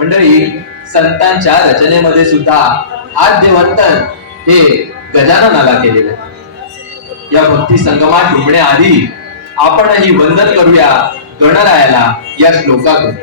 मंडळी, संतांच्या रचनेमध्ये सुद्धा आद्यवर्तन हे गजाननाला केलेलं आहे। या भक्ती संगमात डुंबण्याआधी आपणही वंदन करूया गणरायाला या श्लोकातून।